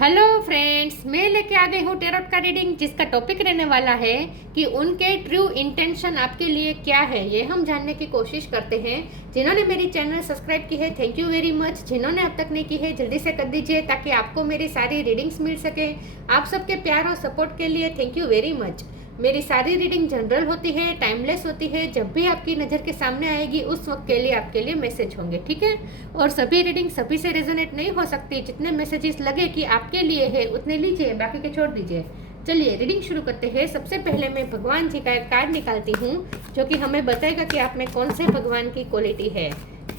Hello friends, मैं लेके आ गई हूँ टेरोट का रीडिंग, जिसका टॉपिक रहने वाला है कि उनके ट्रू इंटेंशन आपके लिए क्या है। ये हम जानने की कोशिश करते हैं। जिन्होंने मेरी चैनल सब्सक्राइब की है, थैंक यू वेरी मच। जिन्होंने अब तक नहीं की है, जल्दी से कर दीजिए ताकि आपको मेरी सारी रीडिंग्स मिल सके। आप सबके प्यार और सपोर्ट के लिए थैंक यू वेरी मच। मेरी सारी रीडिंग जनरल होती है, टाइमलेस होती है। जब भी आपकी नज़र के सामने आएगी उस वक्त के लिए आपके लिए मैसेज होंगे, ठीक है। और सभी रीडिंग सभी से रेजोनेट नहीं हो सकती। जितने मैसेजेस लगे कि आपके लिए है उतने लीजिए, बाकी के छोड़ दीजिए। चलिए रीडिंग शुरू करते हैं। सबसे पहले मैं भगवान जी का एक कार्ड निकालती हूँ जो कि हमें बताएगा कि आप में कौन से भगवान की क्वालिटी है।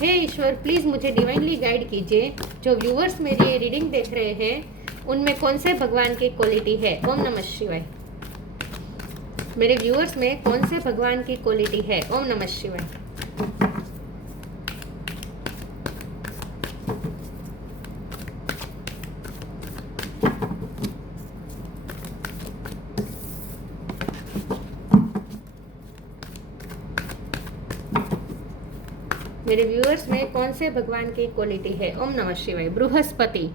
हे ईश्वर, प्लीज़ मुझे डिवाइनली गाइड कीजिए। जो व्यूवर्स मेरी ये रीडिंग देख रहे हैं उनमें कौन से भगवान की क्वालिटी है। ओम नमः शिवाय। मेरे व्यूअर्स में कौन से भगवान की क्वालिटी है। ओम नमः शिवाय। मेरे व्यूअर्स में कौन से भगवान की क्वालिटी है। ओम नमः शिवाय। बृहस्पति,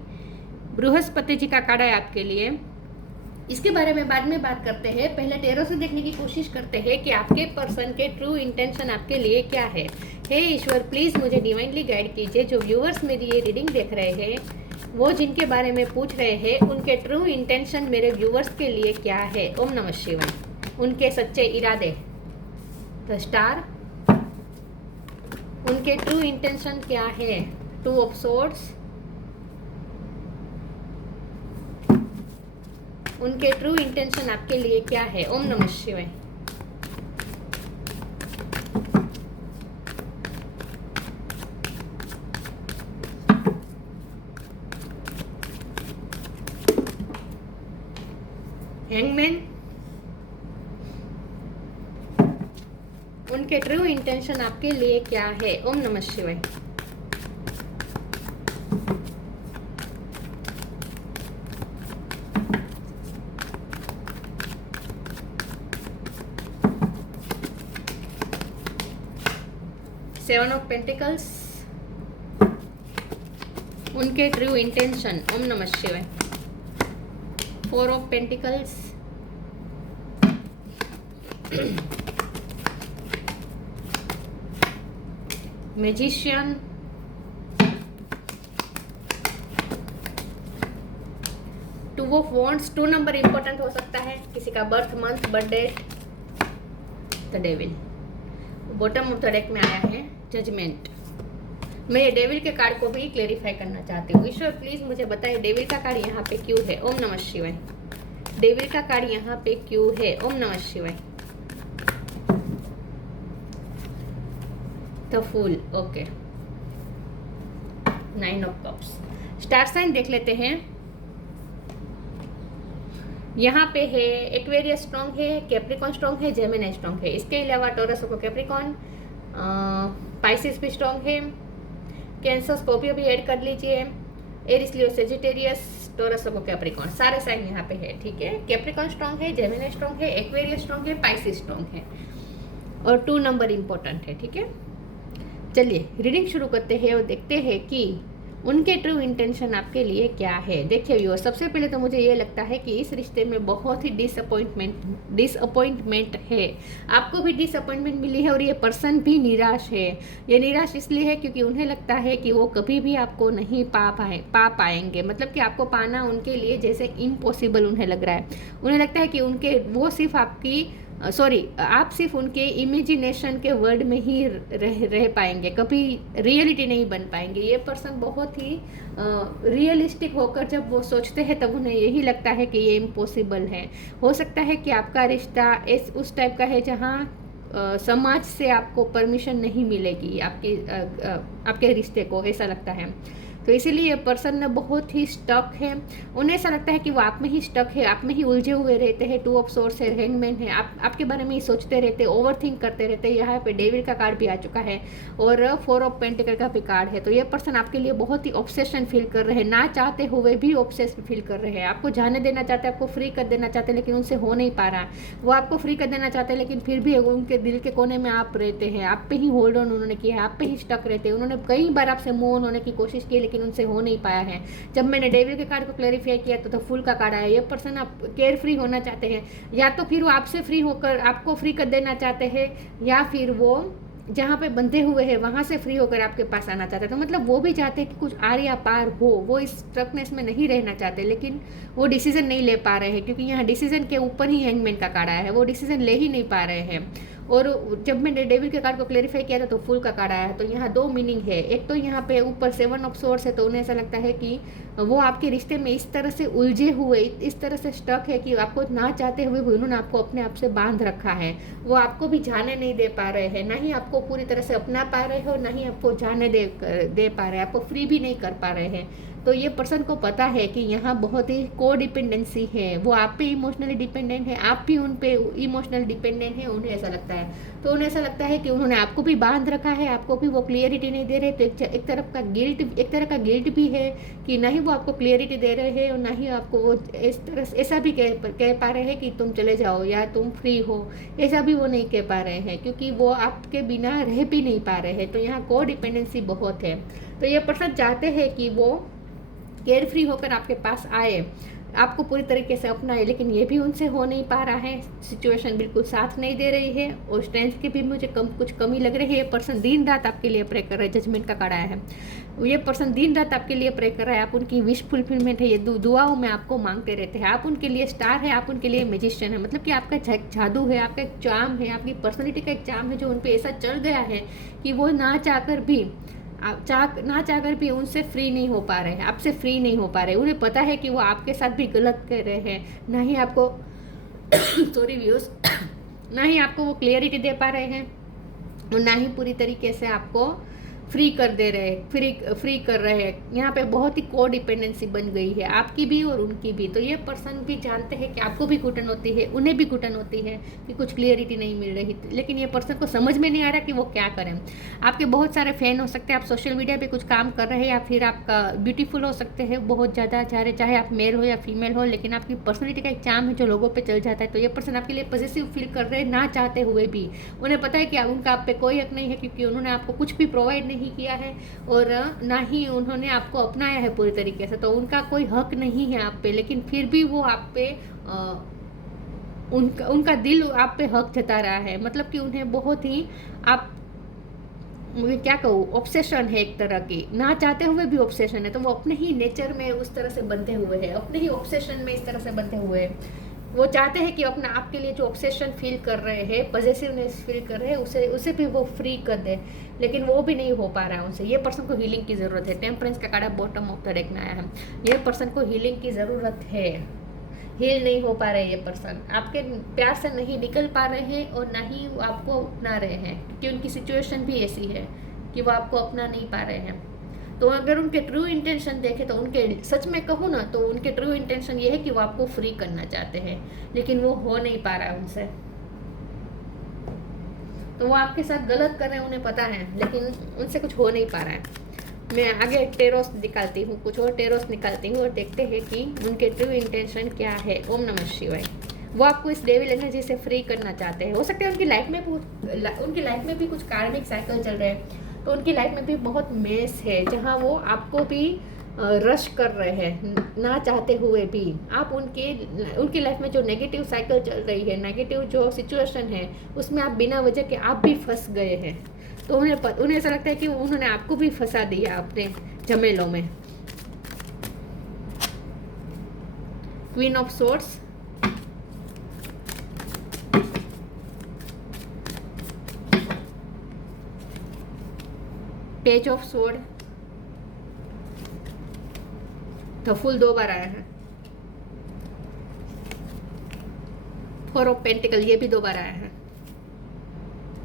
बृहस्पति जी का कार्ड है आपके लिए। इसके बारे में बाद में बात करते हैं। पहले टेरो से देखने की कोशिश करते हैं कि आपके पर्सन के ट्रू इंटेंशन आपके लिए क्या है। हे ईश्वर, प्लीज़ मुझे डिवाइनली गाइड कीजिए। जो व्यूअर्स मेरी ये रीडिंग देख रहे हैं, वो जिनके बारे में पूछ रहे हैं, उनके ट्रू इंटेंशन मेरे व्यूअर्स के लिए क्या है। ओम नमः शिवाय। उनके सच्चे इरादे, द स्टार। उनके ट्रू इंटेंशन क्या है। Two of swords. उनके ट्रू इंटेंशन आपके लिए क्या है। ओम नमः शिवाय। हैंगमैन। उनके ट्रू इंटेंशन आपके लिए क्या है। ओम नमः शिवाय। Seven of pentacles. उनके ट्रू इंटेंशन। ओम नमः शिवाय। Four of pentacles. Magician. Two of wands. 2 number important हो सकता है, किसी का birth month, birthday. The devil. Bottom of the deck में आया है जजमेंट। मैं ये डेविल के कार्ड को भी क्लेरिफाई करना चाहती हूँ। ईश्वर, प्लीज मुझे बताइए डेविल का कार्ड यहाँ पे क्यों है। ओम नमः शिवाय। डेविल का कार्ड यहाँ पे क्यों है। ओम नमः शिवाय। The fool. Okay. 9 of cups. Star sign देख लेते हैं। यहाँ पे है एक्वेरियस स्ट्रॉन्ग है, कैप्रिकॉन स्ट्रॉन्ग है, जेमिनी स्ट्रॉन्ग है। इसके अलावा टॉरस को कैप्रिकॉन, पाइसिस भी स्ट्रॉन्ग है, कैंसर स्कॉर्पियो भी ऐड कर लीजिए, एरिस लियो सेजिटेरियस, टॉरस को कैप्रिकॉन, सारे साइन यहाँ पे है, ठीक है। कैप्रिकॉन स्ट्रॉन्ग है, जेमिनी स्ट्रॉन्ग है, एक्वेरियस स्ट्रॉन्ग है, पाइसिस स्ट्रॉन्ग है और 2 नंबर इंपॉर्टेंट है, ठीक है। चलिए रीडिंग शुरू करते हैं और देखते हैं कि उनके ट्रू इंटेंशन आपके लिए क्या है। देखिए व्यूअर, सबसे पहले तो मुझे ये लगता है कि इस रिश्ते में बहुत ही डिसअपॉइंटमेंट है। आपको भी डिसअपॉइंटमेंट मिली है और ये पर्सन भी निराश है। ये निराश इसलिए है क्योंकि उन्हें लगता है कि वो कभी भी आपको नहीं पा पाएंगे। मतलब कि आपको पाना उनके लिए जैसे इम्पॉसिबल उन्हें लग रहा है। उन्हें लगता है कि वो सिर्फ आप सिर्फ उनके इमेजिनेशन के वर्ल्ड में ही रह पाएंगे, कभी रियलिटी नहीं बन पाएंगे। ये पर्सन बहुत ही रियलिस्टिक होकर जब वो सोचते हैं तब उन्हें यही लगता है कि ये इम्पॉसिबल है। हो सकता है कि आपका रिश्ता उस टाइप का है जहाँ समाज से आपको परमिशन नहीं मिलेगी आपके रिश्ते को, ऐसा लगता है। तो इसीलिए पर्सन बहुत ही स्टक है। उन्हें ऐसा लगता है कि वो आप में ही स्टक है, आप में ही उलझे हुए रहते हैं। 2 ऑफ सोर्ड्स है, हैंगमैन है, आपके बारे में ही सोचते रहते, ओवर थिंक करते रहते। यहाँ पे डेविल का कार्ड भी आ चुका है और 4 ऑफ पेंटिकल का भी कार्ड है। तो ये पर्सन आपके लिए बहुत ही ऑब्सेशन फील कर रहे हैं, ना चाहते हुए भी ऑब्सेस फील कर रहे हैं। आपको जाने देना चाहते हैं, आपको फ्री कर देना चाहते हैं, लेकिन उनसे हो नहीं पा रहा। वो आपको फ्री कर देना चाहते हैं लेकिन फिर भी उनके दिल के कोने में आप रहते हैं, आप पे ही होल्ड ऑन उन्होंने किया है, आप पे ही स्टक रहते हैं। उन्होंने कई बार आपसे मूव ऑन होने की कोशिश की लेकिन लेकिन उनसे हो नहीं पाया है। जब मैंने डेविल के कार्ड को क्लैरिफाई किया तो फुल का कार्ड आया। ये पर्सन आप केयर फ्री होना चाहते हैं, या तो फिर वो आपसे फ्री होकर आपको फ्री कर देना चाहते हैं, या फिर वो जहाँ पे बंधे हुए हैं वहाँ से फ्री होकर आपके पास आना चाहते हैं। तो मतलब वो भी चाहते हैं कि कुछ आर या पार हो, वो इस स्ट्रकनेस में नहीं रहना चाहते, लेकिन वो डिसीजन नहीं ले पा रहे हैं, क्योंकि यहाँ डिसीजन के ऊपर ही हैंगमैन का कार्ड आया है। वो डिसीजन ले ही नहीं पा रहे हैं। और जब मैंने डेविल के कार्ड को क्लैरिफाई किया था तो फुल का कार्ड आया है। तो यहाँ दो मीनिंग है। एक तो यहाँ पे ऊपर 7 ऑफ सोर्ड्स है, तो उन्हें ऐसा लगता है कि वो आपके रिश्ते में इस तरह से उलझे हुए, इस तरह से स्टक है कि आपको ना चाहते हुए भी उन्होंने आपको अपने आप से बांध रखा है। वो आपको भी जाने नहीं दे पा रहे हैं, ना ही आपको पूरी तरह से अपना पा रहे हो, ना ही आपको जाने दे पा रहे हैं, आपको फ्री भी नहीं कर पा रहे हैं। तो ये पर्सन को पता है कि यहाँ बहुत ही को डिपेंडेंसी है। वो आप पे इमोशनली डिपेंडेंट है, आप भी उन पे इमोशनल डिपेंडेंट है, उन्हें ऐसा लगता है। तो उन्हें ऐसा लगता है कि उन्होंने आपको भी बांध रखा है, आपको भी वो क्लियरिटी नहीं दे रहे। तो एक तरह का गिल्ट भी है कि ना ही वो आपको क्लियरिटी दे रहे हैं, और ना ही आपको वो इस तरह से ऐसा भी कह पा रहे हैं कि तुम चले जाओ या तुम फ्री हो। ऐसा भी वो नहीं कह पा रहे हैं, क्योंकि वो आपके बिना रह भी नहीं पा रहे हैं। तो यहाँ को डिपेंडेंसी बहुत है। तो ये पर्सन चाहते हैं कि वो केयर फ्री होकर आपके पास आए, आपको पूरी तरीके से अपनाए, लेकिन ये भी उनसे हो नहीं पा रहा है। सिचुएशन बिल्कुल साथ नहीं दे रही है, और स्ट्रेंथ की भी मुझे कुछ कमी लग रही है। ये पर्सन दिन रात आपके लिए प्रे कर रहा है। जजमेंट का कार्ड आया है। ये पर्सन दिन रात आपके लिए प्रे कर रहा है। आप उनकी विश फुलफिलमेंट है, ये दुआओं में आपको मांगते रहते हैं। आप उनके लिए स्टार है, आप उनके लिए मैजिशियन है। मतलब कि आपका जादू है, आपका एक चार्म है, आपकी पर्सनैलिटी का एक चार्म है जो उन पर ऐसा चल गया है कि वो ना चाहकर भी उनसे फ्री नहीं हो पा रहे हैं, आपसे फ्री नहीं हो पा रहे। उन्हें पता है कि वो आपके साथ भी गलत कर रहे हैं, ना ही आपको सॉरी व्यूज ना ही आपको वो क्लियरिटी दे पा रहे हैं, और ना ही पूरी तरीके से आपको फ्री कर दे रहे हैं, फ्री कर रहे हैं। यहाँ पे बहुत ही को डिपेंडेंसी बन गई है, आपकी भी और उनकी भी। तो ये पर्सन भी जानते हैं कि आपको भी घुटन होती है, उन्हें भी घुटन होती है कि कुछ क्लियरिटी नहीं मिल रही, लेकिन ये पर्सन को समझ में नहीं आ रहा कि वो क्या करें। आपके बहुत सारे फैन हो सकते हैं, आप सोशल मीडिया पे कुछ काम कर रहे हैं, या फिर आपका ब्यूटीफुल हो सकते हैं बहुत ज़्यादा, चाहे आप मेल हो या फीमेल हो, लेकिन आपकी पर्सनैलिटी का एक चार्म है जो लोगों पर चल जाता है। तो ये पर्सन आपके लिए पॉजिटिव फील कर रहे हैं, ना चाहते हुए भी। उन्हें पता है कि उनका आप पे कोई हक नहीं है, क्योंकि उन्होंने आपको कुछ भी प्रोवाइड नहीं किया है, और ना ही उन्होंने आपको अपनाया है पूरी तरीके से। तो उनका कोई हक नहीं है आप पे, लेकिन फिर भी वो आप पे उनका दिल आप पे हक जता रहा है। मतलब कि उन्हें बहुत ही आप मुझे क्या कहूँ, ऑब्सेशन है एक तरह की, ना चाहते हुए भी ऑब्सेशन है। तो वो अपने ही नेचर में उस तरह से बंधे हुए हैं, अपने ही ऑब्सेशन में इस तरह से बंधे हुए हैं। वो चाहते हैं कि अपना आपके लिए जो ऑब्सेशन फील कर रहे हैं, पॉजिटिवनेस फील कर रहे हैं, उसे भी वो फ्री कर दे, लेकिन वो भी नहीं हो पा रहा है उनसे। ये पर्सन को हीलिंग की ज़रूरत है। टेम्परेंस का card bottom of the deck में आया है। ये पर्सन को हीलिंग की ज़रूरत है, हील नहीं हो पा रहे। ये पर्सन आपके प्यार से नहीं निकल पा रहे हैं, और ना ही वो आपको अपना रहे हैं, क्योंकि उनकी सिचुएशन भी ऐसी है कि वो आपको अपना नहीं पा रहे हैं। तो अगर उनके ट्रू इंटेंशन देखें, तो उनके सच में कहूँ ना, तो उनके ट्रू इंटेंशन ये है कि वो आपको फ्री करना चाहते हैं, लेकिन वो हो नहीं पा रहा है उनसे। तो वो आपके साथ गलत कर रहे हैं, उन्हें पता है, लेकिन उनसे कुछ हो नहीं पा रहा है। मैं आगे टेरोस निकालती हूँ, कुछ और टेरोस निकालती हूँ, और देखते हैं कि उनके ट्रू इंटेंशन क्या है। ओम नमः शिवाय। वो आपको इस डेविल एनर्जी से फ्री करना चाहते हैं। हो सकता है उनकी लाइफ में भी कुछ कार्मिक साइकिल चल रहे हैं, तो उनकी लाइफ में भी बहुत मेस है, जहाँ वो आपको भी रश कर रहे हैं, ना चाहते हुए भी। आप उनकी लाइफ में जो नेगेटिव साइकिल चल रही है, नेगेटिव जो सिचुएशन है, उसमें आप बिना वजह के आप भी फंस गए हैं। तो उन्हें ऐसा लगता है कि उन्होंने आपको भी फंसा दिया अपने झमेलों में। Queen of swords, page of sword, the full 2 बार आया है। 4 ऑफ पेंटिकल, ये भी 2 बार आया है।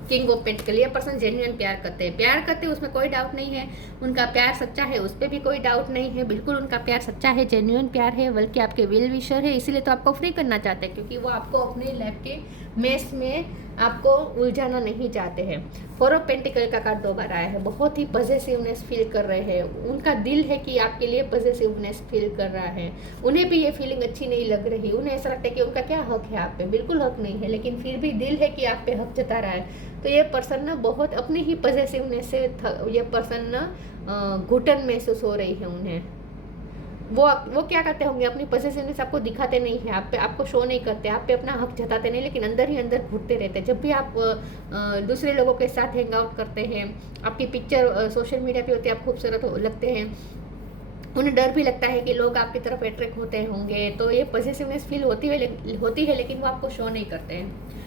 किंग ऑफ पेंटिकल, ये पर्सन जेन्युइन प्यार करते हैं, उसमें कोई डाउट नहीं है। उनका प्यार सच्चा है, उस पर भी कोई डाउट नहीं है। बिल्कुल उनका प्यार सच्चा है, जेन्युइन प्यार है, बल्कि आपके विल विशर है, इसीलिए तो आपको फ्री करना चाहते हैं, क्योंकि वो आपको अपने लाइफ के मेस में आपको उलझाना नहीं चाहते हैं। 4 ऑफ पेंटिकल का कार्ड 2 बार आया है। बहुत ही पॉजिटिवनेस फील कर रहे हैं, उनका दिल है कि आपके लिए पॉजिटिवनेस फील कर रहा है। उन्हें भी ये फीलिंग अच्छी नहीं लग रही, उन्हें ऐसा लगता है कि उनका क्या हक है आप पे, बिल्कुल हक नहीं है, लेकिन फिर भी दिल है कि आप पे हक जता रहा है। तो ये पर्सन ना बहुत अपनी ही पॉजिटिवनेस से ये पर्सन ना घुटन महसूस हो रही है उन्हें। वो क्या करते होंगे, अपनी पॉसेसिवनेस आपको दिखाते नहीं है, आप पे आपको शो नहीं करते, आप पे अपना हक जताते नहीं, लेकिन अंदर ही अंदर घुटते रहते हैं। जब भी आप दूसरे लोगों के साथ हैंग आउट करते हैं, आपकी पिक्चर सोशल मीडिया पे होती है, आप खूबसूरत लगते हैं, उन्हें डर भी लगता है कि लोग आपकी तरफ अट्रैक्ट होते होंगे, तो ये पॉसेसिवनेस फील होती है, लेकिन वो आपको शो नहीं करते हैं।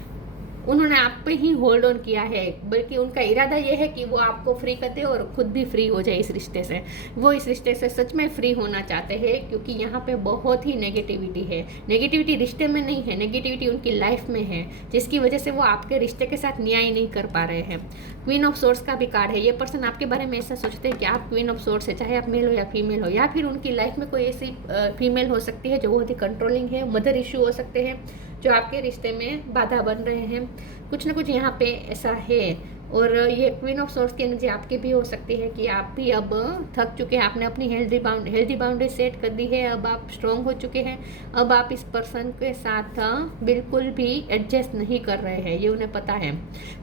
उन्होंने आप पे ही होल्ड ऑन किया है, बल्कि उनका इरादा ये है कि वो आपको फ्री कर दे और खुद भी फ्री हो जाए इस रिश्ते से। वो इस रिश्ते से सच में फ्री होना चाहते हैं, क्योंकि यहाँ पे बहुत ही नेगेटिविटी है। नेगेटिविटी रिश्ते में नहीं है, नेगेटिविटी उनकी लाइफ में है, जिसकी वजह से वो आपके रिश्ते के साथ न्याय नहीं कर पा रहे हैं। क्वीन ऑफ सोर्ड्स का भी कार्ड है। ये पर्सन आपके बारे में ऐसा सोचते हैं कि आप क्वीन ऑफ सोर्ड्स है, चाहे आप मेल हो या फीमेल हो, या फिर उनकी लाइफ में कोई ऐसी फीमेल हो सकती है जो बहुत ही कंट्रोलिंग है, मदर इशू हो सकते हैं जो आपके रिश्ते में बाधा बन रहे हैं। कुछ ना कुछ यहाँ पे ऐसा है। और ये क्वीन ऑफ सोर्ड्स की एनर्जी आपकी भी हो सकती है कि आप भी अब थक चुके हैं, आपने अपनी हेल्दी बाउंड्री सेट कर दी है, अब आप स्ट्रॉन्ग हो चुके हैं, अब आप इस पर्सन के साथ बिल्कुल भी एडजस्ट नहीं कर रहे हैं, ये उन्हें पता है।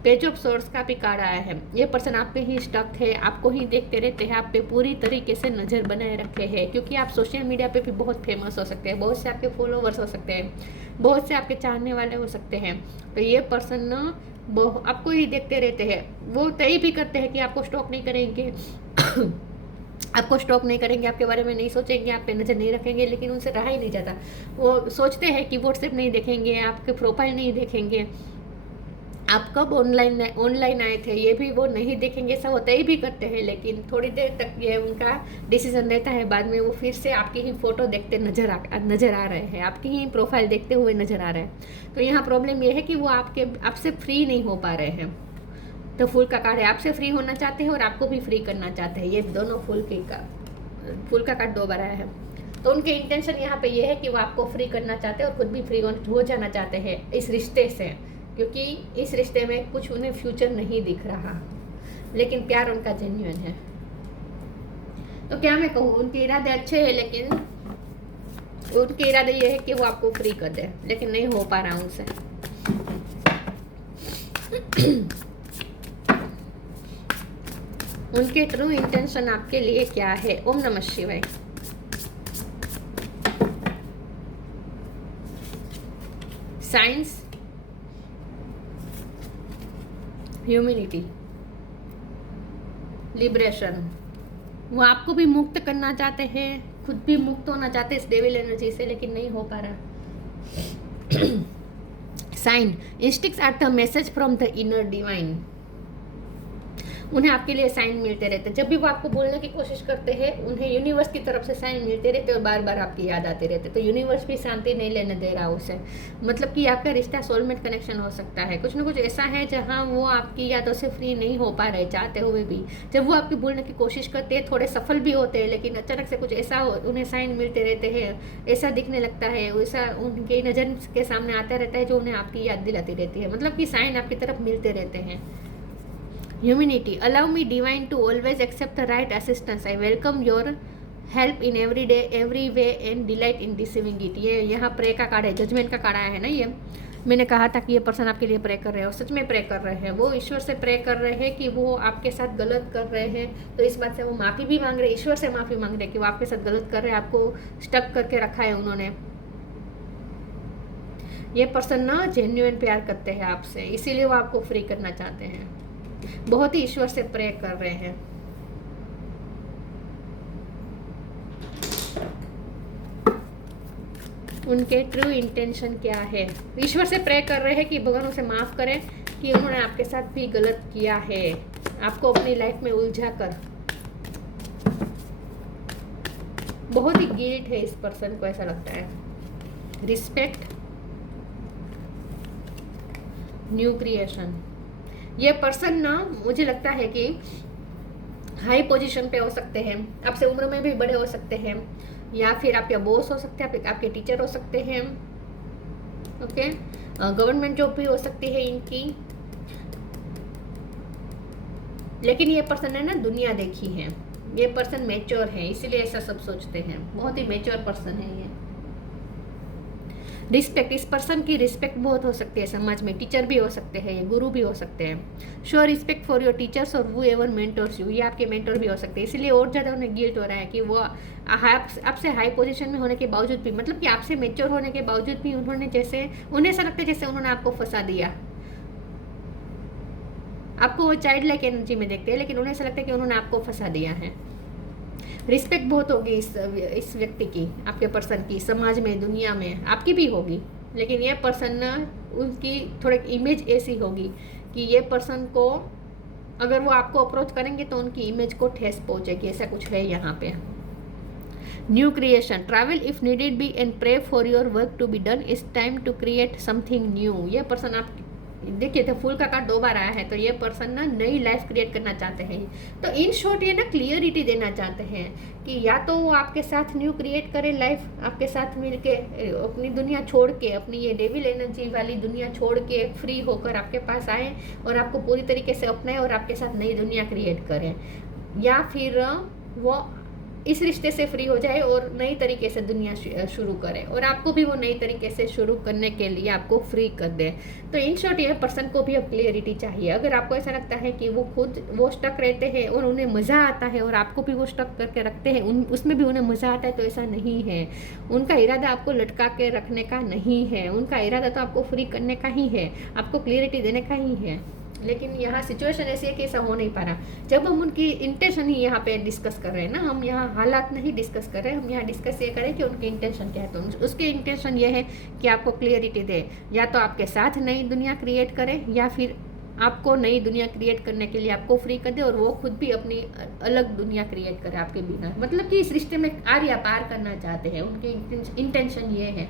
पेज ऑफ सोर्ड्स का भी कार्ड आया है। ये पर्सन आप पे ही स्टक है, आपको ही देखते रहते हैं, आप पे पूरी तरीके से नज़र बनाए रखे हैं, क्योंकि आप सोशल मीडिया पे भी बहुत फेमस हो सकते हैं, बहुत से आपके फॉलोवर्स हो सकते हैं, बहुत से आपके चाहने वाले हो सकते हैं। तो ये पर्सन ना आपको ही देखते रहते हैं, वो तय भी करते हैं कि आपको स्टॉक नहीं करेंगे आपको स्टॉक नहीं करेंगे, आपके बारे में नहीं सोचेंगे, आप पे नज़र नहीं रखेंगे, लेकिन उनसे रहा ही नहीं जाता। वो सोचते हैं कि व्हाट्सएप नहीं देखेंगे, आपके प्रोफाइल नहीं देखेंगे, आप कब ऑनलाइन आए थे ये भी वो नहीं देखेंगे, ऐसा वो तय भी करते हैं, लेकिन थोड़ी देर तक ये उनका डिसीजन रहता है। बाद में वो फिर से आपकी ही फ़ोटो देखते नज़र आ रहे हैं, आपकी ही प्रोफाइल देखते हुए नज़र आ रहे हैं। तो यहाँ प्रॉब्लम ये है कि वो आपसे फ्री नहीं हो पा रहे हैं। तो फूल का कार्ड है, आपसे फ्री होना चाहते हैं और आपको भी फ्री करना चाहते हैं। ये दोनों फूल का कार्ड 2 बार आया है। तो उनके इंटेंशन यहाँ पे ये है कि वो आपको फ्री करना चाहते हैं और खुद भी फ्री हो जाना चाहते हैं इस रिश्ते से, क्योंकि इस रिश्ते में कुछ उन्हें फ्यूचर नहीं दिख रहा, लेकिन प्यार उनका जेन्युइन है। तो क्या मैं कहूँ, उनके इरादे अच्छे हैं, लेकिन उनके इरादे ये है कि वो आपको फ्री कर दे, लेकिन नहीं हो पा रहा उनसे। उनके ट्रू इंटेंशन आपके लिए क्या है? ओम नमः शिवाय। Science, humility, liberation. वो आपको भी मुक्त करना चाहते हैं, खुद भी मुक्त होना चाहते हैं इस डेविल एनर्जी से, लेकिन नहीं हो पा रहा। Sign, instincts are the message from the inner divine. उन्हें आपके लिए साइन मिलते रहते हैं। जब भी वो आपको बोलने की कोशिश करते हैं, उन्हें यूनिवर्स की तरफ से साइन मिलते रहते हैं और बार बार आपकी याद आते रहते हैं। तो यूनिवर्स भी शांति नहीं लेने दे रहा उसे, मतलब कि आपका रिश्ता सोलमेट कनेक्शन हो सकता है। कुछ ना कुछ ऐसा है जहाँ वो आपकी यादों से फ्री नहीं हो पा रहे चाहते हुए भी। जब वो आपकी बोलने की कोशिश करते हैं, थोड़े सफल भी होते हैं, लेकिन अचानक से कुछ ऐसा उन्हें साइन मिलते रहते हैं, ऐसा दिखने लगता है, वैसा उनकी नज़र के सामने आता रहता है जो उन्हें आपकी याद दिलाती रहती है। मतलब कि साइन आपकी तरफ मिलते रहते हैं। Humanity, allow me divine to always accept the right assistance. I welcome your help in every day, every way and delight in receiving it. ये यहाँ प्रे का कार्ड है, जजमेंट का कार्ड आया है ना। ये मैंने कहा था कि ये पर्सन आपके लिए प्रे कर रहे हैं और सच में प्रे कर रहे हैं। वो ईश्वर से प्रे कर रहे हैं कि वो आपके साथ गलत कर रहे हैं, तो इस बात से वो माफ़ी भी मांग रहे हैं, ईश्वर से माफ़ी मांग रहे हैं कि वो आपके साथ गलत कर रहे हैं, आपको स्टक करके रखा है उन्होंने। ये पर्सन ना जेन्युइन प्यार करते हैं आपसे, इसीलिए वो आपको फ्री करना चाहते हैं, बहुत ही ईश्वर से प्रे कर रहे हैं। उनके ट्रू इंटेंशन क्या है? ईश्वर से प्रे कर रहे हैं कि भगवान उसे माफ करें कि उन्होंने आपके साथ भी गलत किया है, आपको अपनी लाइफ में उलझा कर। बहुत ही गिल्ट है इस पर्सन को, ऐसा लगता है। Respect, new creation. ये पर्सन ना मुझे लगता है कि हाई पोजीशन पे हो सकते हैं, आपसे उम्र में भी बड़े हो सकते हैं, या फिर आपके बॉस हो सकते हैं, आपके टीचर हो सकते हैं, ओके। गवर्नमेंट जॉब भी हो सकती है इनकी। लेकिन ये पर्सन ने ना दुनिया देखी है, ये पर्सन मैच्योर है, इसीलिए ऐसा सब सोचते हैं। बहुत ही मैच्योर पर्सन है ये। रिस्पेक्ट, इस पर्सन की रिस्पेक्ट बहुत हो सकती है समाज में, टीचर भी हो सकते हैं, ये गुरु भी हो सकते हैं। Show respect for your teachers और वो एवर मेंटर्स यू, ये आपके मेंटर भी हो सकते हैं, इसलिए और ज़्यादा उन्हें गिल्ट हो रहा है कि वो आपसे हाई पोजीशन में होने के बावजूद भी, मतलब कि आपसे मेच्योर होने के बावजूद भी उन्होंने जैसे, उन्हें ऐसा लगता है जैसे उन्होंने आपको फंसा दिया। आपको वो चाइल्ड लाइक एनर्जी में देखते हैं, लेकिन उन्हें ऐसा लगता है कि उन्होंने आपको फंसा दिया है। रिस्पेक्ट बहुत होगी इस व्यक्ति की, आपके पर्सन की, समाज में, दुनिया में, आपकी भी होगी, लेकिन ये पर्सन ना, उनकी थोड़ी इमेज ऐसी होगी कि ये पर्सन को अगर वो आपको अप्रोच करेंगे तो उनकी इमेज को ठेस पहुंचेगी, ऐसा कुछ है यहाँ पे। New creation, travel if needed be and pray for your work to be done, it's time to create something new. ये पर्सन आप देखिए तो फूल का कार्ड 2 बार आया है, तो ये पर्सन ना नई लाइफ क्रिएट करना चाहते हैं। तो इन शॉर्ट ये ना क्लियरिटी देना चाहते हैं कि या तो वो आपके साथ न्यू क्रिएट करे लाइफ, आपके साथ मिलके अपनी दुनिया छोड़ के, अपनी ये डेविल एनर्जी वाली दुनिया छोड़ के फ्री होकर आपके पास आए और आपको पूरी तरीके से अपनाए और आपके साथ नई दुनिया क्रिएट करें, या फिर वो इस रिश्ते से फ्री हो जाए और नई तरीके से दुनिया शुरू करे और आपको भी वो नई तरीके से शुरू करने के लिए आपको फ्री कर दे। तो इन शॉर्ट ये पर्सन को भी अब क्लियरिटी चाहिए। अगर आपको ऐसा लगता है कि वो स्टक रहते हैं और उन्हें मज़ा आता है और आपको भी वो स्टक करके रखते हैं, उसमें भी उन्हें मज़ा आता है, तो ऐसा नहीं है। उनका इरादा आपको लटका के रखने का नहीं है, उनका इरादा तो आपको फ्री करने का ही है, आपको क्लियरिटी देने का ही है। लेकिन यहाँ सिचुएशन ऐसी है कि ऐसा हो नहीं पा रहा। जब हम उनकी इंटेंशन ही यहाँ पे डिस्कस कर रहे हैं ना, हम यहाँ हालात नहीं डिस्कस कर रहे हैं, हम यहाँ डिस्कस ये करें कि उनकी इंटेंशन क्या है। तो उसकी इंटेंशन ये है कि आपको क्लियरिटी दे, या तो आपके साथ नई दुनिया क्रिएट करे या फिर आपको नई दुनिया क्रिएट करने के लिए आपको फ्री कर दे और वो खुद भी अपनी अलग दुनिया क्रिएट करे आपके बिना। मतलब कि इस रिश्ते में आर्या पार करना चाहते हैं, उनकी इंटेंशन ये है।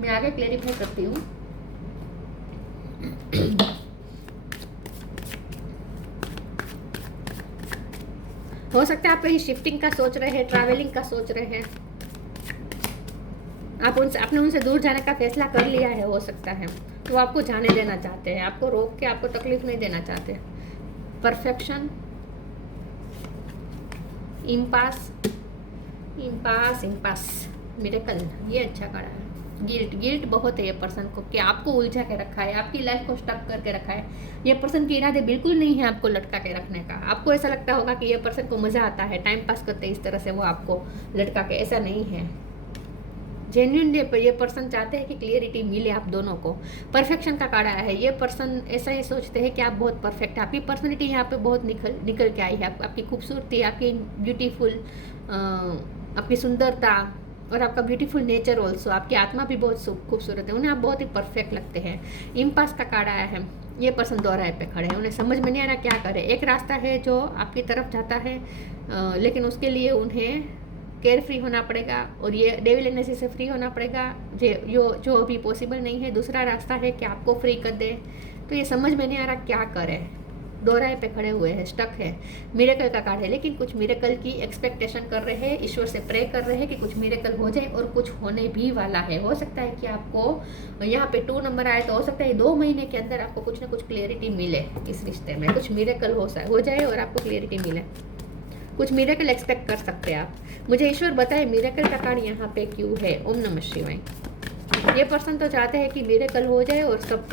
मैं आगे क्लेरिफाई करती हूँ। हो सकता है आप कहीं शिफ्टिंग का सोच रहे हैं, ट्रैवलिंग का सोच रहे हैं, आपने उनसे दूर जाने का फैसला कर लिया है, हो सकता है वो आपको जाने देना चाहते हैं, आपको रोक के आपको तकलीफ नहीं देना चाहते। Perfection, impasse, impasse, impasse, miracle, ये अच्छा करा है। गिल्ट बहुत है ये पर्सन को कि आपको उलझा के रखा है, आपकी लाइफ को स्टक करके रखा है। ये पर्सन के इरादे बिल्कुल नहीं है आपको लटका के रखने का। आपको ऐसा लगता होगा कि ये पर्सन को मज़ा आता है, टाइम पास करते इस तरह से वो आपको लटका के, ऐसा नहीं है। जेन्युइनली ये पर्सन चाहते हैं कि क्लियरिटी मिले आप दोनों को। परफेक्शन का कार्ड आया है। ये पर्सन ऐसा ही सोचते हैं कि आप बहुत परफेक्ट, आपकी पर्सनैलिटी यहाँ पे बहुत निकल के आई है, आपकी खूबसूरती, आपकी ब्यूटीफुल, आपकी सुंदरता और आपका ब्यूटीफुल नेचर ऑल्सो, आपकी आत्मा भी बहुत खूबसूरत है, उन्हें आप बहुत ही परफेक्ट लगते हैं। इम्पास का कार्ड आया है। ये पर्सन दो राह पे खड़े हैं, उन्हें समझ में नहीं आ रहा क्या करे। एक रास्ता है जो आपकी तरफ जाता है, लेकिन उसके लिए उन्हें केयर फ्री होना पड़ेगा और ये डेविल एनर्जी से फ्री होना पड़ेगा, जो अभी पॉसिबल नहीं है। दूसरा रास्ता है कि आपको फ्री कर दे, तो ये समझ में नहीं आ रहा क्या करें। दो राह पे खड़े हुए हैं, स्टक है। मिरेकल का कार्ड है, लेकिन कुछ मिरेकल की एक्सपेक्टेशन कर रहे हैं, ईश्वर से प्रे कर रहे हैं कि कुछ मिरेकल हो जाए और कुछ होने भी वाला है। हो सकता है कि आपको यहाँ पे 2 नंबर आए, तो हो सकता है 2 महीने के अंदर आपको कुछ ना कुछ क्लियरिटी मिले इस रिश्ते में, कुछ मिरेकल हो जाए और आपको क्लियरिटी मिले, कुछ मिरेकल एक्सपेक्ट कर सकते हैं आप। मुझे ईश्वर बताए मिरेकल का कार्ड यहाँ पे क्यों है। ओम नमः शिवाय। ये पर्सन तो चाहते हैं कि मिरेकल हो जाए और सब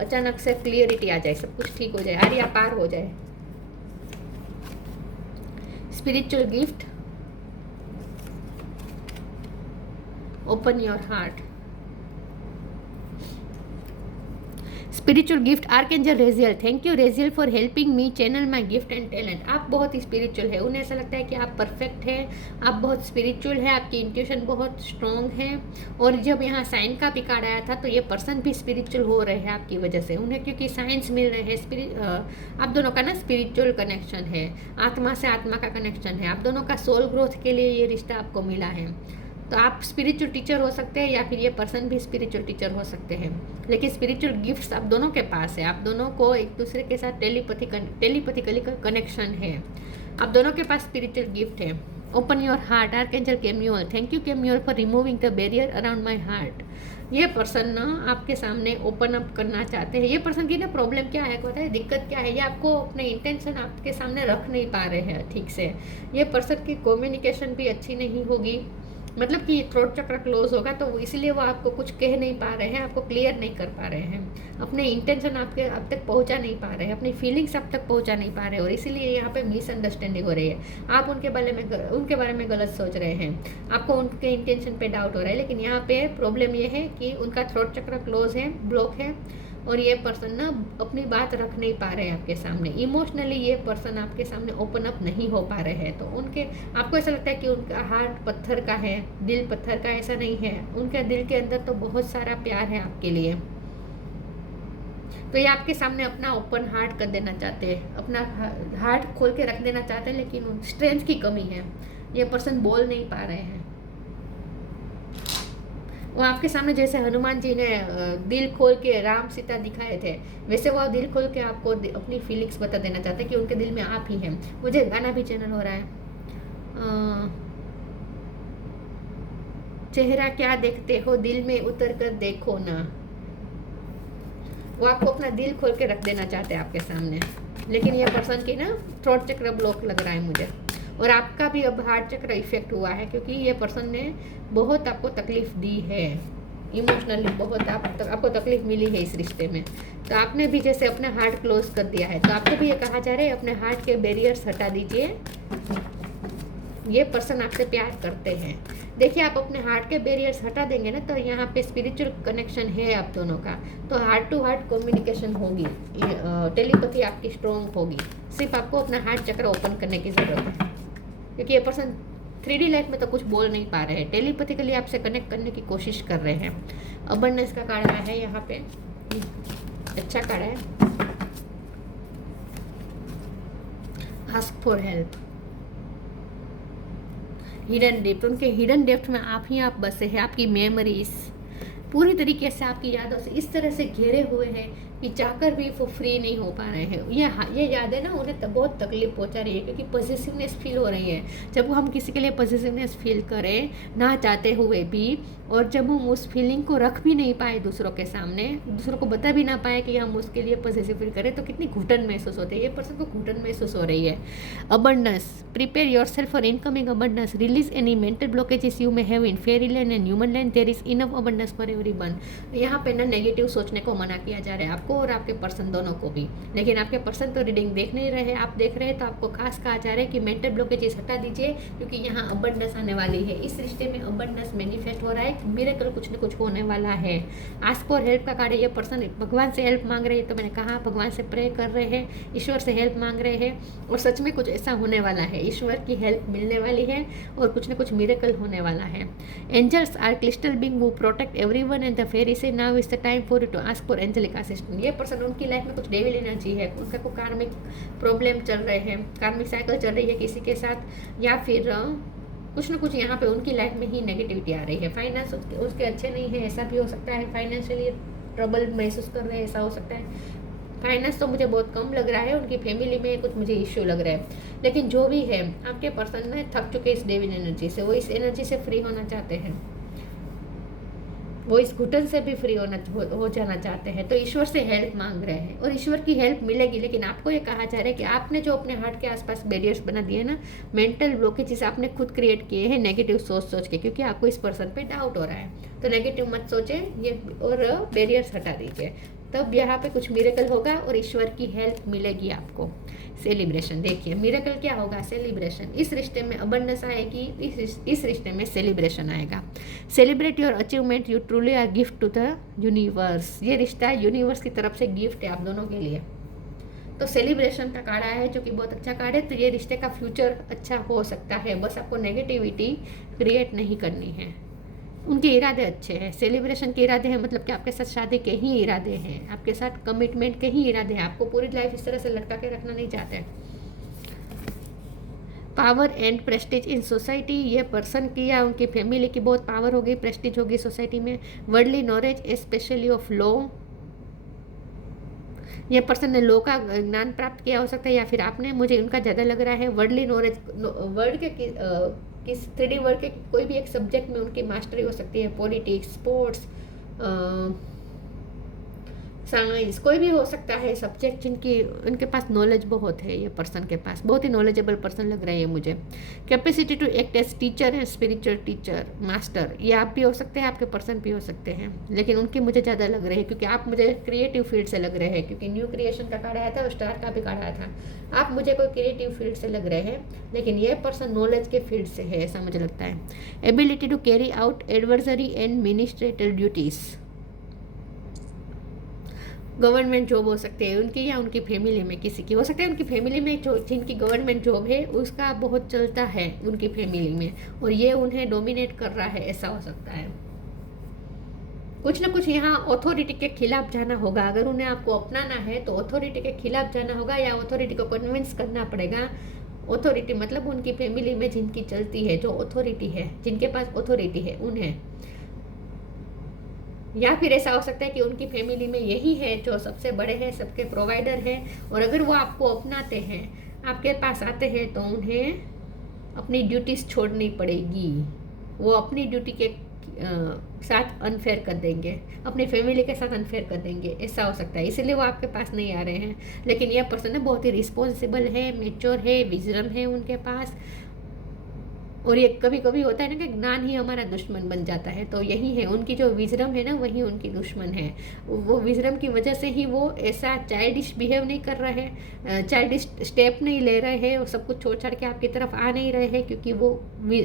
अचानक से क्लियरिटी आ जाए, सब कुछ ठीक हो जाए, आर्या पार हो जाए। Spiritual gift, open your heart. Spiritual gift, archangel Raziel. Thank you Raziel for helping me channel my gift and talent. आप बहुत ही स्पिरिचुअल है, उन्हें ऐसा लगता है कि आप परफेक्ट हैं, आप बहुत स्पिरिचुअल है, आपकी इंट्यूशन बहुत स्ट्रॉन्ग है। और जब यहाँ साइन का भी कार्ड आया था तो ये पर्सन भी स्पिरिचुअल हो रहे हैं आपकी वजह से, उन्हें क्योंकि साइंस मिल रहे हैं। आप दोनों का ना स्पिरिचुअल कनेक्शन है, आत्मा से आत्मा का कनेक्शन है, आप दोनों का सोल ग्रोथ के लिए ये रिश्ता आपको मिला है। तो आप स्पिरिचुअल टीचर हो सकते हैं या फिर ये पर्सन भी स्पिरिचुअल टीचर हो सकते हैं, लेकिन स्पिरिचुअल गिफ्ट्स आप दोनों के पास है। आप दोनों को एक दूसरे के साथ टेलीपैथिकली कनेक्शन है, आप दोनों के पास स्पिरिचुअल गिफ्ट है। Open your heart, archangel Chamuel. Thank you Chamuel for removing the barrier around my heart. ये पर्सन ना आपके सामने ओपन अप करना चाहते हैं। ये पर्सन की ना प्रॉब्लम क्या है, पता है दिक्कत क्या है, ये आपको अपने इंटेंशन आपके सामने रख नहीं पा रहे हैं ठीक से। ये पर्सन की कम्युनिकेशन भी अच्छी नहीं होगी, मतलब कि थ्रोट चक्र क्लोज होगा, तो इसलिए वो आपको कुछ कह नहीं पा रहे हैं, आपको क्लियर नहीं कर पा रहे हैं, अपने इंटेंशन आपके अब तक पहुंचा नहीं पा रहे हैं, अपनी फीलिंग्स अब तक पहुंचा नहीं पा रहे, और इसीलिए यहाँ पे मिसअंडरस्टैंडिंग हो रही है। आप उनके बारे में गलत सोच रहे हैं, आपको उनके इंटेंशन पे डाउट हो रहा है, लेकिन यहाँ पे प्रॉब्लम ये है कि उनका थ्रोट चक्र क्लोज है, ब्लॉक है, और ये पर्सन ना अपनी बात रख नहीं पा रहे हैं आपके सामने। इमोशनली ये पर्सन आपके सामने ओपन अप नहीं हो पा रहे हैं, तो उनके आपको ऐसा लगता है कि उनका हार्ट पत्थर का है, दिल पत्थर का, ऐसा नहीं है। उनके दिल के अंदर तो बहुत सारा प्यार है आपके लिए, तो ये आपके सामने अपना ओपन हार्ट कर देना चाहते हैं, अपना हार्ट खोल के रख देना चाहते हैं, लेकिन स्ट्रेंथ की कमी है, ये पर्सन बोल नहीं पा रहे हैं। वो आपके सामने जैसे हनुमान जी ने दिल खोल के राम सीता दिखाए थे, वैसे वो दिल खोल के आपको अपनी फीलिंग्स बता देना चाहते हैं कि उनके दिल में आप ही हैं। मुझे गाना भी चैनल हो रहा है, चेहरा क्या देखते हो, दिल में उतर कर देखो ना। वो आपको अपना दिल खोल के रख देना चाहते हैं आपके सामने, लेकिन ये पर्सन की ना थ्रोट चक्र ब्लॉक लग रहा है मुझे, और आपका भी अब हार्ट चक्र इफेक्ट हुआ है, क्योंकि ये पर्सन ने बहुत आपको तकलीफ दी है, इमोशनली बहुत आपको तकलीफ मिली है इस रिश्ते में। तो आपने भी जैसे अपना हार्ट क्लोज कर दिया है, तो आपको भी ये कहा जा रहा है अपने हार्ट के बैरियर्स हटा दीजिए। ये पर्सन आपसे प्यार करते हैं। देखिए, आप अपने हार्ट के बैरियर्स हटा देंगे ना, तो यहाँ पे स्पिरिचुअल कनेक्शन है आप दोनों का, तो हार्ट टू हार्ट कम्युनिकेशन होगी, टेलीपैथी आपकी स्ट्रॉन्ग होगी। सिर्फ आपको अपना हार्ट चक्र ओपन करने की ज़रूरत है, क्योंकि ये पर्सन 3D लाइफ में तो कुछ बोल नहीं पा रहे हैं, टेलीपैथिकली आपसे कनेक्ट करने की कोशिश कर रहे हैं। अबंडेंस का कार्ड आया है यहाँ पे, अच्छा कार्ड है, ask for help. Hidden depth, उनके हिडन डेप्थ में आप ही आप बसे हैं, आपकी मेमोरीज पूरी तरीके से आपकी यादों से इस तरह से घेरे हुए हैं कि चाहकर भी वो फ्री नहीं हो पा रहे हैं। ये यादें ना उन्हें बहुत तकलीफ पहुंचा रही है, क्योंकि पॉजिटिवनेस फील हो रही है। जब हम किसी के लिए पॉजिटिवनेस फील करें ना चाहते हुए भी, और जब हम उस फीलिंग को रख भी नहीं पाए दूसरों के सामने, दूसरों को बता भी ना पाए कि हम उसके लिए पॉजिटिव फील करें, तो कितनी घुटन महसूस होती है। ये पर्सन को घुटन महसूस हो रही है। Abundance, prepare yourself for incoming abundance, release any mental blockages you may have in fairyland and human land, there is enough abundance for everyone. यहाँ पे ना नेगेटिव सोचने को मना किया जा रहा है आपको और आपके पर्सन दोनों को भी, लेकिन आपके पर्सन तो रीडिंग देख नहीं रहे, आप देख रहे हैं, तो आपको खास कहा जा रहा है कि मेंटल ब्लॉकेजेस हटा दीजिए, क्योंकि यहाँ अबंडेंस आने वाली है। इस रिश्ते में अबंडेंस मैनिफेस्ट हो रहा है, मिरेकल कुछ न कुछ होने वाला है। आस्क फॉर हेल्प का कार्ड है, ये पर्सन भगवान से हेल्प मांग रहे हैं, तो मैंने कहा भगवान से प्रे कर रहे हैं, ईश्वर से हेल्प मांग रहे हैं, और सच में कुछ ऐसा होने वाला है, ईश्वर की हेल्प मिलने वाली है और कुछ न कुछ मिरेकल होने वाला है। Angels are crystal beings who protect everyone and the fairies now is the time for you to ask for angelic assistance. ये पर्सन उनकी लाइफ में कुछ डेविल एनर्जी है, उनका कोई कार्मिक प्रॉब्लम चल रहे हैं, कार्मिक साइकिल चल रही है किसी के साथ, या फिर कुछ ना कुछ यहाँ पे उनकी लाइफ में ही नेगेटिविटी आ रही है। फाइनेंस उसके अच्छे नहीं है, ऐसा भी हो सकता है, फाइनेंशियली ट्रबल महसूस कर रहे हैं, ऐसा हो सकता है। फाइनेंस तो मुझे बहुत कम लग रहा है, उनकी फैमिली में कुछ मुझे इश्यू लग रहा है, लेकिन जो भी है आपके पर्सन में थक चुके इस डेविल एनर्जी से, वो इस एनर्जी से फ्री होना चाहते हैं, वो इस घुटन से भी फ्री हो जाना चाहते हैं, तो ईश्वर से हेल्प मांग रहे हैं और ईश्वर की हेल्प मिलेगी। लेकिन आपको ये कहा जा रहा है कि आपने जो अपने हार्ट के आसपास बैरियर्स बना दिए ना, मेंटल ब्लॉकेजेस आपने खुद क्रिएट किए हैं नेगेटिव सोच के, क्योंकि आपको इस पर्सन पे डाउट हो रहा है, तो नेगेटिव मत सोचें ये और बैरियर्स हटा दीजिए, तब यहाँ पे कुछ मिरेकल होगा और ईश्वर की हेल्प मिलेगी आपको। सेलिब्रेशन, देखिए मिरेकल क्या होगा, सेलिब्रेशन। इस रिश्ते में अबंडेंस आएगी, इस रिश्ते में सेलिब्रेशन आएगा। Celebrate your achievement, you truly are gift to the universe. ये रिश्ता यूनिवर्स की तरफ से गिफ्ट है आप दोनों के लिए। तो सेलिब्रेशन का कार्ड आया है जो कि बहुत अच्छा कार्ड है, तो ये रिश्ते का फ्यूचर अच्छा हो सकता है, बस आपको नेगेटिविटी क्रिएट नहीं करनी है। उनके इरादे अच्छे हैं, सेलिब्रेशन के इरादे हैं, मतलब कि आपके साथ शादी के ही इरादे हैं, आपके साथ कमिटमेंट के ही इरादे हैं, आपको पूरी लाइफ इस तरह से लटका के रखना नहीं चाहते। Power and Prestige in society, ये पर्सन की या उनकी फैमिली की बहुत पावर होगी, प्रेस्टीज होगी सोसाइटी में। Worldly knowledge specially of law, ये पर्सन ने लॉ का ज्ञान प्राप्त किया हो सकता है, या फिर आपने, मुझे उनका ज़्यादा लग रहा है वर्ल्डली नॉलेज, वर्ल्ड के किस 3D वर्ल्ड के कोई भी एक सब्जेक्ट में उनकी मास्टरी हो सकती है, पॉलिटिक्स, स्पोर्ट्स, साइंस, कोई भी हो सकता है सब्जेक्ट जिनकी उनके पास नॉलेज बहुत है। ये पर्सन के पास बहुत ही नॉलेजेबल पर्सन लग रहे हैं मुझे। Capacity to act as teacher है, स्पिरिचुअल टीचर, मास्टर, ये आप भी हो सकते हैं, आपके पर्सन भी हो सकते हैं, लेकिन उनके मुझे ज़्यादा लग रहे हैं क्योंकि आप मुझे क्रिएटिव फील्ड से लग रहे हैं, क्योंकि न्यू क्रिएशन का कार्ड आया था और स्टार का भी कार्ड आया था। आप मुझे कोई क्रिएटिव फील्ड से लग रहे हैं, लेकिन ये पर्सन नॉलेज के फील्ड से है, ऐसा मुझे लगता है। Ability to carry out adversary and administrative duties, government job हो सकते हैं उनकी, या उनकी फैमिली में किसी की हो सकता है। उनकी फैमिली में जो जिनकी गवर्नमेंट जॉब है उसका बहुत चलता है उनकी फैमिली में, और ये उन्हें डोमिनेट कर रहा है, ऐसा हो सकता है। कुछ ना कुछ यहाँ अथॉरिटी के खिलाफ जाना होगा। अगर उन्हें आपको अपनाना है तो अथॉरिटी के खिलाफ जाना होगा, या अथॉरिटी को कन्विंस करना पड़ेगा। अथॉरिटी मतलब उनकी फैमिली में जिनकी चलती है, जो अथॉरिटी है, जिनके पास अथॉरिटी है उन्हें, या फिर ऐसा हो सकता है कि उनकी फैमिली में यही है जो सबसे बड़े हैं, सबके प्रोवाइडर हैं, और अगर वो आपको अपनाते हैं, आपके पास आते हैं, तो उन्हें अपनी ड्यूटीज़ छोड़नी पड़ेगी। वो अपनी ड्यूटी के साथ अनफेयर कर देंगे, अपनी फैमिली के साथ अनफेयर कर देंगे, ऐसा हो सकता है। इसलिए वो आपके पास नहीं आ रहे हैं। लेकिन यह पर्सन बहुत ही रिस्पॉन्सिबल है, मैच्योर है, विजडम है उनके पास। और ये कभी कभी होता है ना कि ज्ञान ही हमारा दुश्मन बन जाता है, तो यही है उनकी जो विजडम है ना, वही उनकी दुश्मन है। वो विजडम की वजह से ही वो ऐसा चाइल्डिश बिहेव नहीं कर रहे हैं, चाइल्डिश स्टेप नहीं ले रहे हैं, और सब कुछ छोड़ छाड़ के आपकी तरफ आ नहीं रहे हैं, क्योंकि वो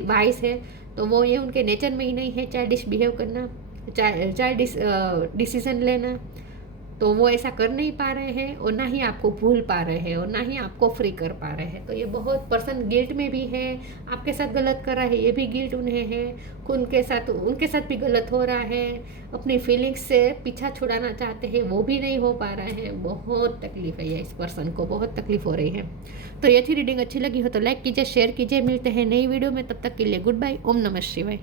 वाइस है। तो वो ये उनके नेचर में ही नहीं है चाइल्डिश बिहेव करना, चाइल्डिश डिसीजन लेना। तो वो ऐसा कर नहीं पा रहे हैं, और ना ही आपको भूल पा रहे हैं, और ना ही आपको फ्री कर पा रहे हैं। तो ये बहुत पर्सन गिल्ट में भी है, आपके साथ गलत कर रहा है, ये भी गिल्ट उन्हें है, उनके साथ भी गलत हो रहा है, अपनी फीलिंग्स से पीछा छुड़ाना चाहते हैं, वो भी नहीं हो पा रहे हैं। बहुत तकलीफ है इस पर्सन को, बहुत तकलीफ हो रही है। तो ये थी रीडिंग अच्छी लगी हो तो लाइक कीजिए, शेयर कीजिए। मिलते हैं नई वीडियो में, तब तक के लिए गुड बाय। ओम नमः शिवाय।